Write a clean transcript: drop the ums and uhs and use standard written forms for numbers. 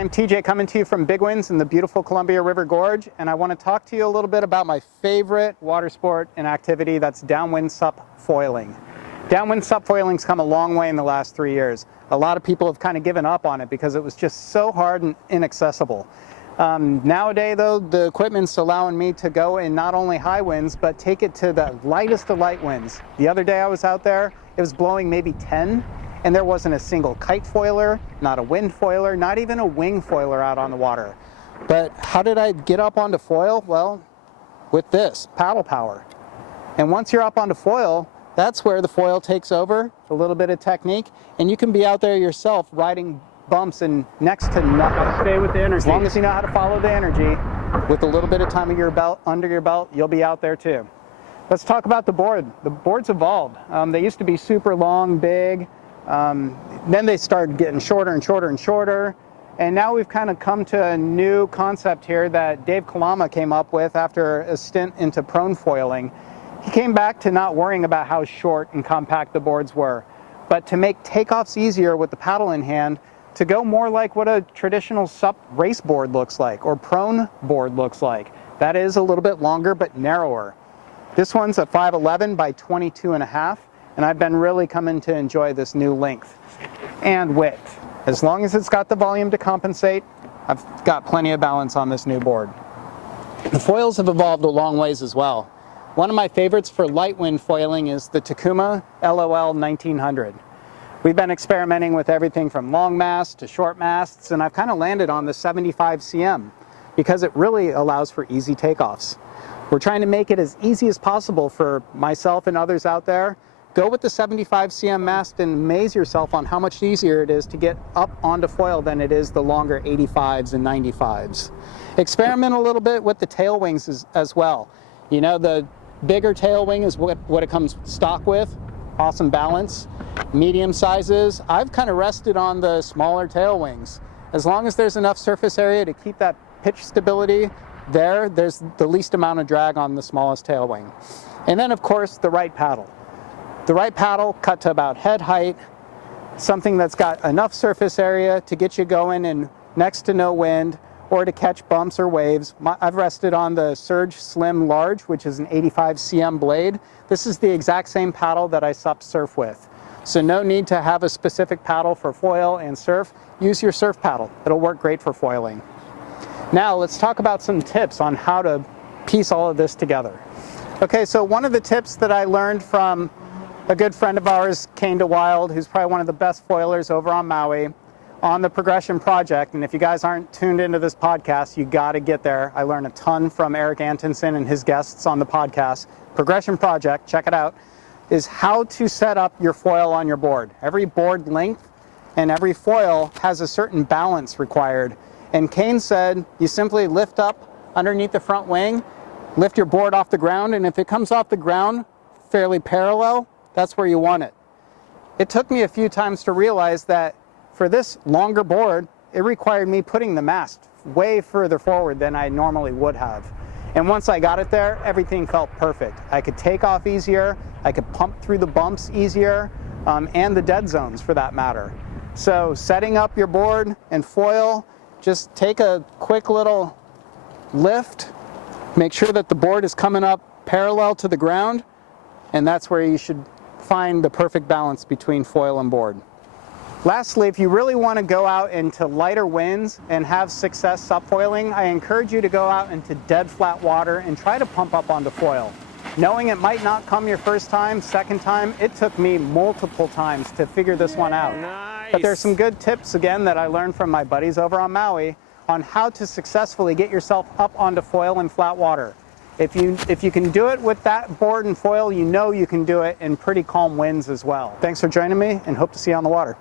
I'm TJ coming to you from Big Winds in the beautiful Columbia River Gorge, and I want to talk to you a little bit about my favorite water sport and activity, that's downwind SUP foiling. Downwind SUP foiling's come a long way in the last 3 years. A lot of people have kind of given up on it because it was just so hard and inaccessible. Nowadays though, the equipment's allowing me to go in not only high winds, but take it to the lightest of light winds. The other day I was out there, it was blowing maybe 10, and there wasn't a single kite foiler, not a wind foiler, not even a wing foiler out on the water. But how did I get up onto foil? Well, with this, paddle power. And once you're up onto foil, that's where the foil takes over, a little bit of technique, and you can be out there yourself riding bumps and next to nothing. Stay with the energy. As long as you know how to follow the energy, with a little bit of time of your belt, under your belt, you'll be out there too. Let's talk about the board. The board's evolved. They used to be super long, big. Then they started getting shorter and shorter and shorter. And now we've kind of come to a new concept here that Dave Kalama came up with after a stint into prone foiling. He came back to not worrying about how short and compact the boards were, but to make takeoffs easier with the paddle in hand, to go more like what a traditional SUP race board looks like, or prone board looks like. That is a little bit longer but narrower. This one's a 5'11" by 22.5. And I've been really coming to enjoy this new length and width. As long as it's got the volume to compensate, I've got plenty of balance on this new board. The foils have evolved a long ways as well. One of my favorites for light wind foiling is the Takuma LOL 1900. We've been experimenting with everything from long masts to short masts, and I've kind of landed on the 75 cm because it really allows for easy takeoffs. We're trying to make it as easy as possible for myself and others out there. Go with the 75 cm mast and amaze yourself on how much easier it is to get up onto foil than it is the longer 85s and 95s. Experiment a little bit with the tail wings as well. You know, the bigger tail wing is what it comes stock with. Awesome balance. Medium sizes, I've kind of rested on the smaller tail wings. As long as there's enough surface area to keep that pitch stability there's the least amount of drag on the smallest tail wing. And then of course the right paddle. The right paddle cut to about head height, something that's got enough surface area to get you going in next to no wind or to catch bumps or waves. I've rested on the Surge Slim Large, which is an 85 cm blade. This is the exact same paddle that I SUP surf with. So no need to have a specific paddle for foil and surf. Use your surf paddle. It'll work great for foiling. Now let's talk about some tips on how to piece all of this together. Okay, so one of the tips that I learned from a good friend of ours, Kane DeWild, who's probably one of the best foilers over on Maui, on the Progression Project. And if you guys aren't tuned into this podcast, you got to get there. I learned a ton from Eric Antonsen and his guests on the podcast. Progression Project, check it out, is how to set up your foil on your board. Every board length and every foil has a certain balance required. And Kane said you simply lift up underneath the front wing, lift your board off the ground, and if it comes off the ground fairly parallel, that's where you want it. It took me a few times to realize that for this longer board, it required me putting the mast way further forward than I normally would have. And once I got it there, everything felt perfect. I could take off easier, I could pump through the bumps easier, and the dead zones for that matter. So setting up your board and foil, just take a quick little lift, make sure that the board is coming up parallel to the ground, and that's where you should find the perfect balance between foil and board. Lastly, if you really want to go out into lighter winds and have success SUP foiling, I encourage you to go out into dead flat water and try to pump up onto foil. Knowing it might not come your first time, second time, it took me multiple times to figure this one out. Nice. But there's some good tips, again, that I learned from my buddies over on Maui on how to successfully get yourself up onto foil in flat water. If you can do it with that board and foil, you know you can do it in pretty calm winds as well. Thanks for joining me, and hope to see you on the water.